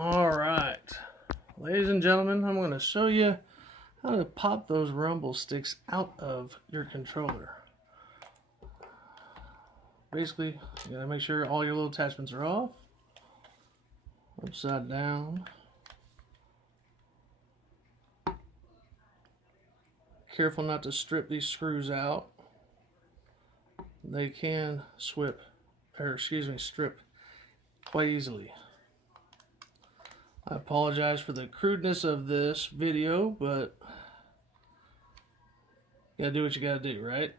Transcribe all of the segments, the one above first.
Alright, ladies and gentlemen, I'm going to show you how to pop those rumble sticks out of your controller. Basically, you gotta make sure all your little attachments are off, upside down. Careful not to strip these screws out. They can strip quite easily. I apologize for the crudeness of this video, but you gotta do what you gotta do, right?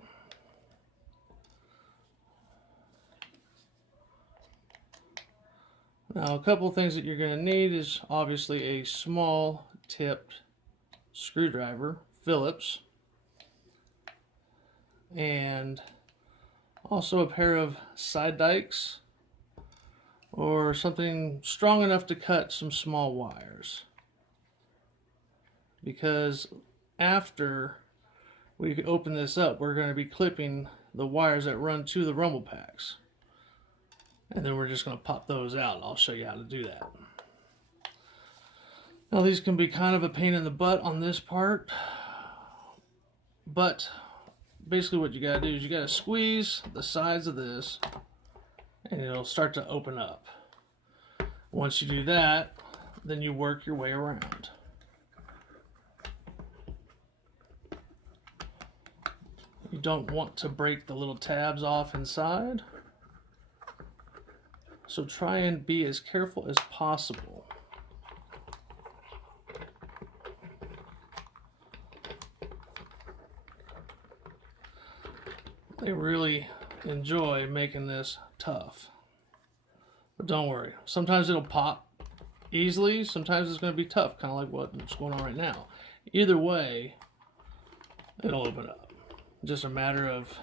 Now, a couple of things that you're gonna need is obviously a small tipped screwdriver, Phillips, and also a pair of side dikes or something strong enough to cut some small wires, because after we open this up, we're going to be clipping the wires that run to the rumble packs, and then we're just going to pop those out. I'll show you how to do that. Now, these can be kind of a pain in the butt on this part, but basically what you got to do is you got to squeeze the sides of this and it'll start to open up. Once you do that, then you work your way around. You don't want to break the little tabs off inside, so try and be as careful as possible. They really enjoy making this tough. But don't worry, sometimes it'll pop easily, sometimes it's going to be tough, kind of like what's going on right now. Either way, it'll open up. Just a matter of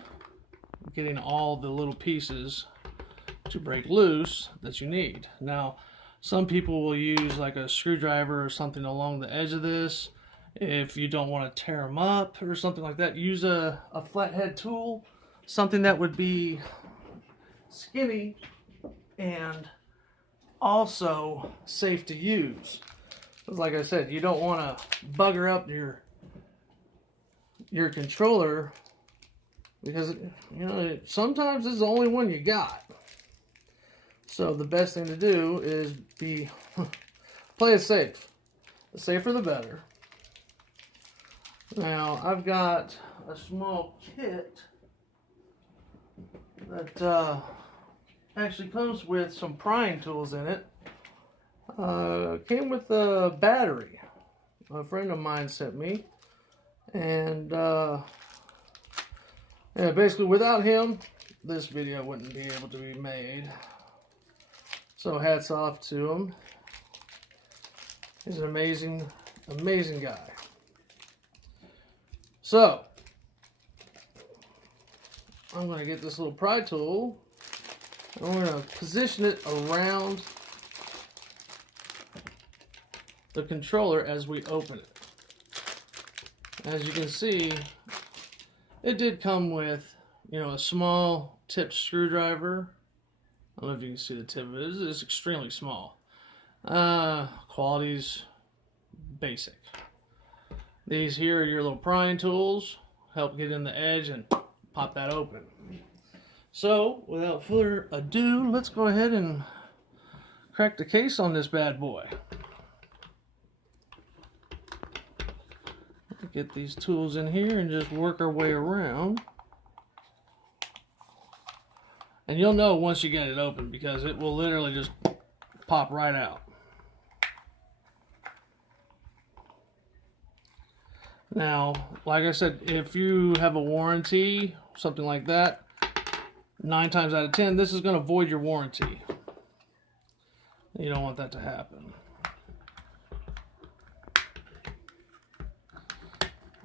getting all the little pieces to break loose that you need. Now, some people will use like a screwdriver or something along the edge of this. If you don't want to tear them up or something like that, use a flathead tool, something that would be skinny and also safe to use. Like I said, you don't want to bugger up your controller, because sometimes it's the only one you got. So the best thing to do is play it safe. The safer the better. Now, I've got a small kit that actually comes with some prying tools in it. Came with a battery a friend of mine sent me, and yeah, basically without him this video wouldn't be able to be made, so hats off to him. He's an amazing guy. So I'm going to get this little pry tool, and I'm going to position it around the controller as we open it. As you can see, it did come with, a small tipped screwdriver. I don't know if you can see the tip of it. It's extremely small. Quality's basic. These here are your little prying tools. Help get in the edge and pop that open. So, without further ado, let's go ahead and crack the case on this bad boy. Get these tools in here and just work our way around. And you'll know once you get it open, because it will literally just pop right out. Now, like I said, if you have a warranty, something like that, 9 times out of 10, this is going to void your warranty. You don't want that to happen.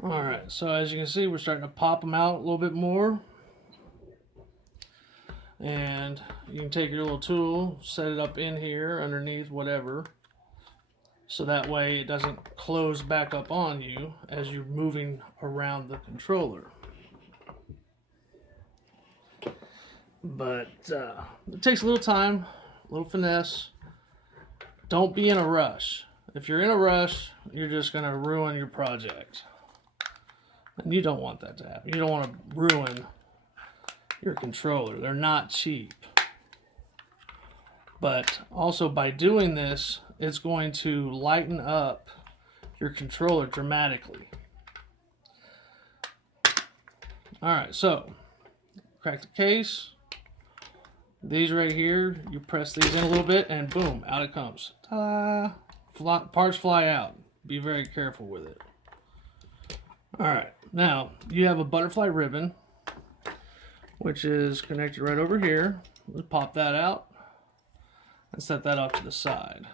Alright, so as you can see, we're starting to pop them out a little bit more. And you can take your little tool, set it up in here, underneath, whatever. So that way it doesn't close back up on you as you're moving around the controller. But it takes a little time, a little finesse. don't be in a rush. If you're in a rush, you're just going to ruin your project. And you don't want that to happen. You don't want to ruin your controller. They're not cheap. But also by doing this, it's going to lighten up your controller dramatically. Alright, so crack the case. These right here, you press these in a little bit and boom, out it comes. Ta-da! Parts fly out. Be very careful with it. Alright, now you have a butterfly ribbon, which is connected right over here. Let's pop that out and set that off to the side.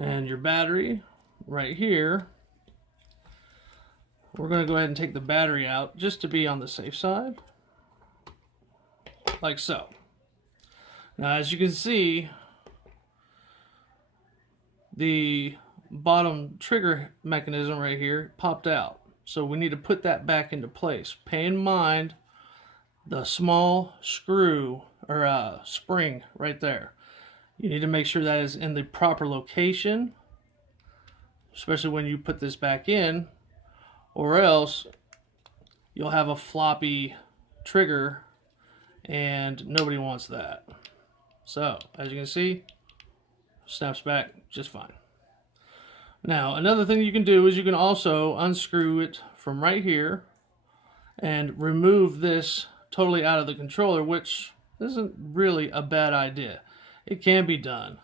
And your battery right here, we're going to go ahead and take the battery out just to be on the safe side, like so. Now as you can see, the bottom trigger mechanism right here popped out, so we need to put that back into place. Pay in mind the small screw or spring right there. You need to make sure that is in the proper location, especially when you put this back in, or else you'll have a floppy trigger and nobody wants that. So as you can see, snaps back just fine. Now another thing you can do is you can also unscrew it from right here and remove this totally out of the controller, which isn't really a bad idea. It can be done.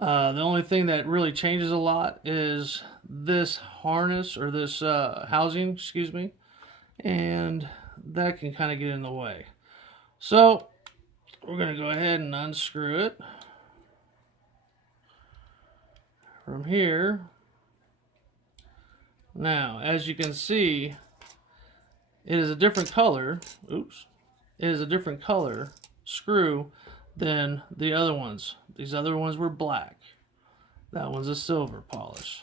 The only thing that really changes a lot is this harness, or this housing, excuse me, and that can kind of get in the way. So we're going to go ahead and unscrew it from here. Now, as you can see, it is a different color. Oops. It is a different color screw than the other ones. These other ones were black. That one's a silver polish.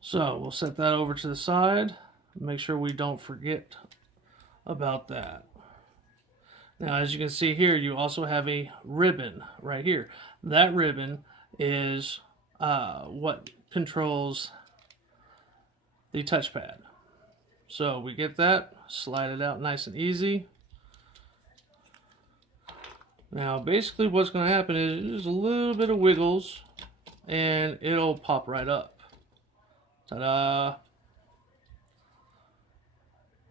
So we'll set that over to the side. Make sure we don't forget about that. Now as you can see here, you also have a ribbon right here. That ribbon is what controls the touchpad. So we get that, slide it out nice and easy. Now basically what's going to happen is just a little bit of wiggles and it'll pop right up. Ta-da!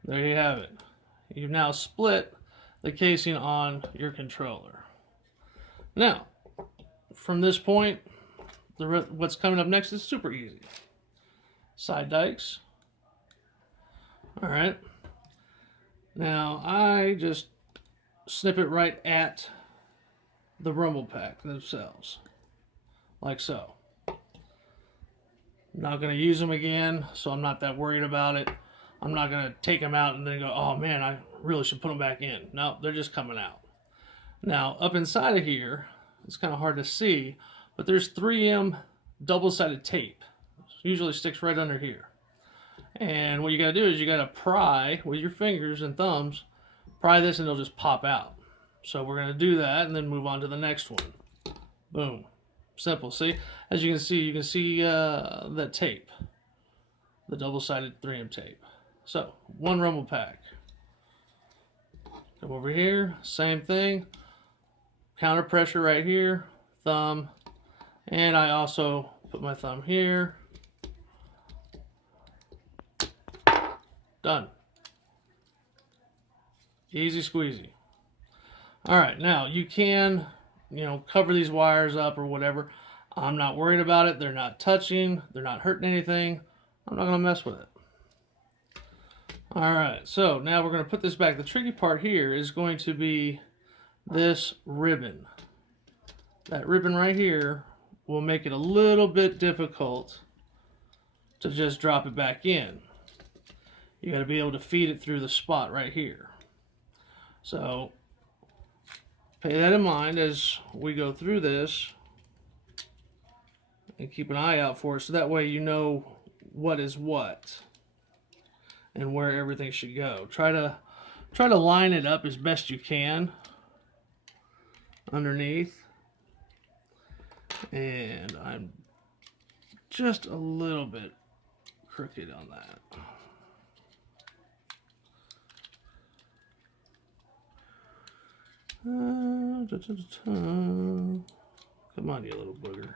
There you have it. You've now split the casing on your controller. Now, from this point, what's coming up next is super easy. Side dikes. Alright. Now, I just snip it right at the rumble pack themselves. Like so. I'm not going to use them again, so I'm not that worried about it. I'm not going to take them out and then go, oh man, I really should put them back in. No, they're just coming out. Now, up inside of here, it's kind of hard to see, but there's 3M double-sided tape. It usually sticks right under here. And what you got to do is you got to pry with your fingers and thumbs, pry this and it'll just pop out. So we're going to do that and then move on to the next one. Boom. Simple. See? As you can see that tape. The double-sided 3M tape. So, one rumble pack. Come over here, same thing. Counter pressure right here, thumb. And I also put my thumb here. Done. Easy squeezy. Alright, now you can, cover these wires up or whatever. I'm not worried about it. They're not touching. They're not hurting anything. I'm not going to mess with it. Alright, so now we're going to put this back. The tricky part here is going to be this ribbon. That ribbon right here will make it a little bit difficult to just drop it back in. You got to be able to feed it through the spot right here. So pay that in mind as we go through this and keep an eye out for it, so that way you know what is what and where everything should go. Try to line it up as best you can underneath, And I'm just a little bit crooked on that. Come on, you little booger.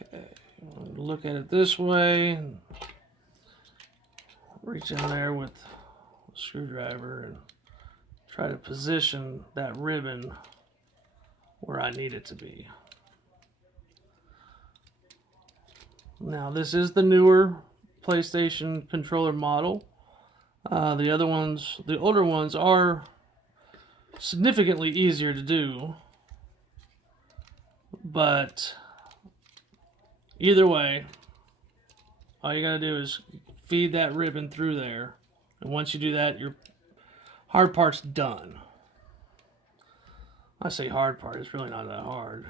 Okay, look at it this way. Reach in there with a screwdriver and try to position that ribbon where I need it to be. Now, this is the newer PlayStation controller model. The older ones are significantly easier to do, but either way, all you gotta do is feed that ribbon through there, and once you do that, your hard part's done. I say hard part, it's really not that hard.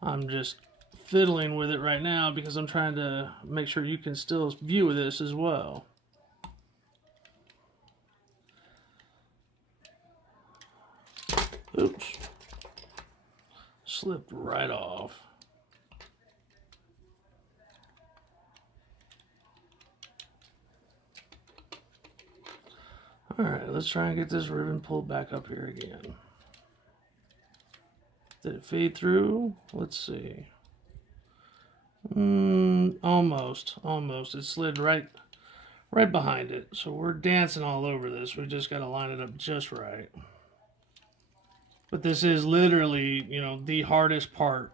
I'm just fiddling with it right now because I'm trying to make sure you can still view this as well. Oops. Slipped right off. Alright, let's try and get this ribbon pulled back up here again. Did it feed through? Let's see. Almost. It slid right behind it. So we're dancing all over this. We just got to line it up just right. But this is literally, you know, the hardest part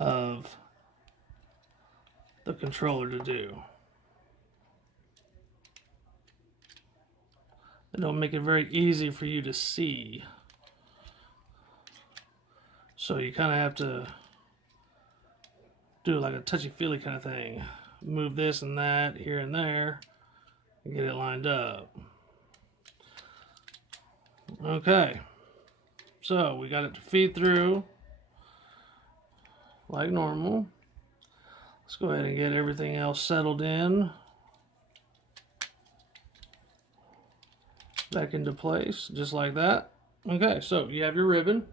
of the controller to do. They don't make it very easy for you to see. So you kind of have to do like a touchy-feely kind of thing. Move this and that here and there and get it lined up. Okay. So we got it to feed through like normal. Let's go ahead and get everything else settled in. Back into place, just like that. Okay, so you have your ribbon.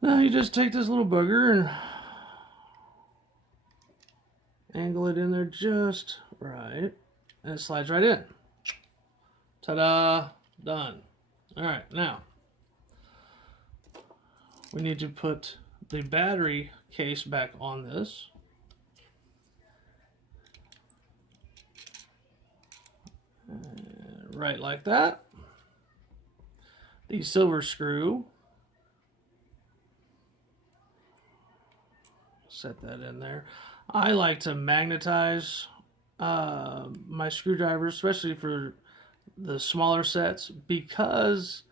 Now you just take this little booger and angle it in there just right, and it slides right in. Ta-da! Done. Alright, now we need to put the battery case back on this. Right like that. The silver screw. Set that in there. I like to magnetize my screwdrivers, especially for the smaller sets, because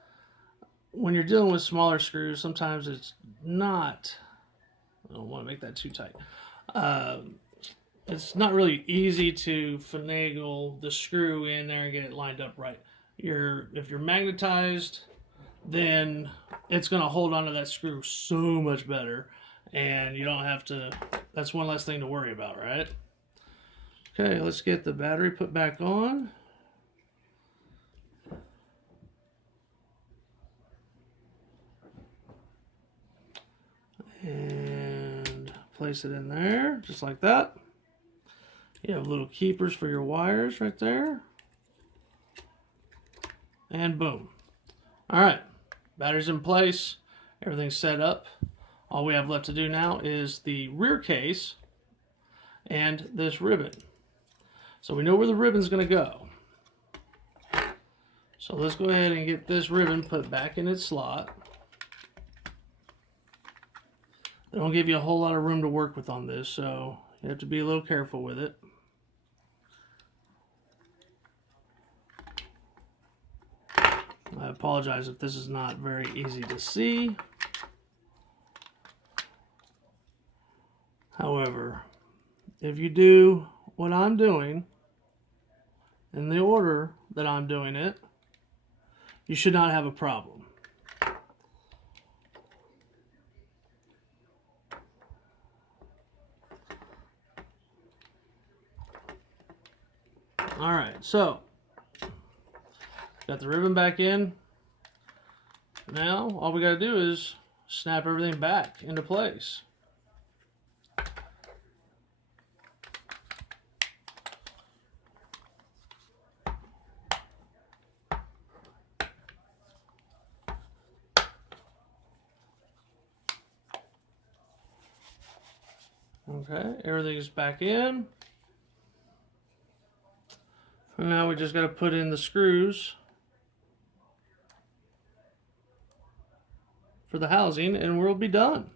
when you're dealing with smaller screws, sometimes it's not, I don't want to make that too tight. It's not really easy to finagle the screw in there and get it lined up right. If you're magnetized, then it's going to hold onto that screw so much better, and you don't have to, that's one less thing to worry about, right? Okay, let's get the battery put back on. And place it in there, just like that. You have little keepers for your wires right there. And boom. Alright, battery's in place, everything's set up. All we have left to do now is the rear case and this ribbon. So we know where the ribbon's going to go. So let's go ahead and get this ribbon put back in its slot. They don't give you a whole lot of room to work with on this, so you have to be a little careful with it. I apologize if this is not very easy to see. However, if you do what I'm doing in the order that I'm doing it, you should not have a problem. Alright, so got the ribbon back in. Now all we gotta do is snap everything back into place. Okay, everything's back in. And now we just got to put in the screws for the housing and we'll be done.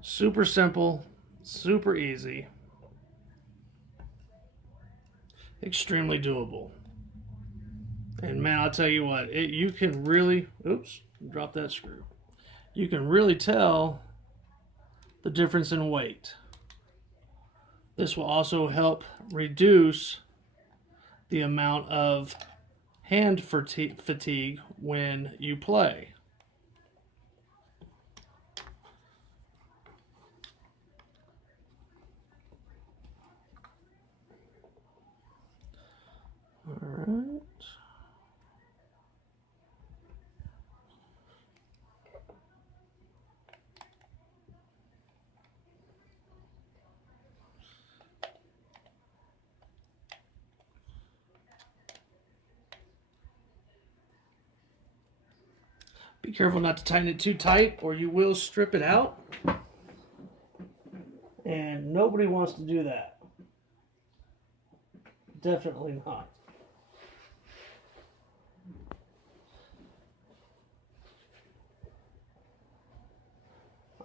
Super simple, super easy, extremely doable. And man, I'll tell you what, you can really, oops, drop that screw. You can really tell the difference in weight. This will also help reduce the amount of hand fatigue when you play. All right. Be careful not to tighten it too tight or you will strip it out. And nobody wants to do that. Definitely not.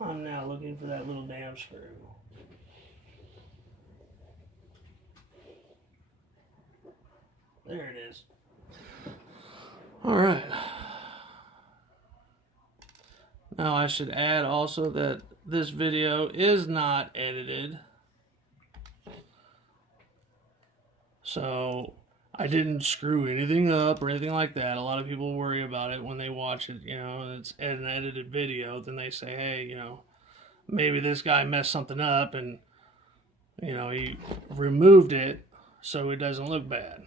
I'm now looking for that little damn screw. There it is. All right. Now I should add also that this video is not edited. So I didn't screw anything up or anything like that. A lot of people worry about it when they watch it, you know, and it's an edited video. Then they say, hey, you know, maybe this guy messed something up and, you know, he removed it so it doesn't look bad.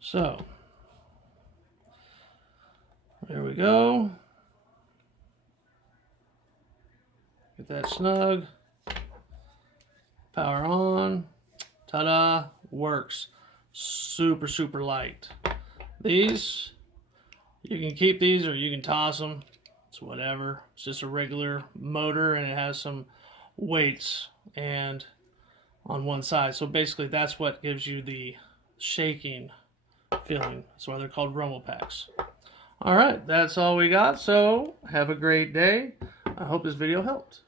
So there we go. Get that snug. Power on. Ta-da. Works. Super, super light. These, you can keep these or you can toss them. It's whatever. It's just a regular motor and it has some weights and on one side. So basically that's what gives you the shaking feeling. That's why they're called rumble packs. All right, that's all we got. So have a great day. I hope this video helped.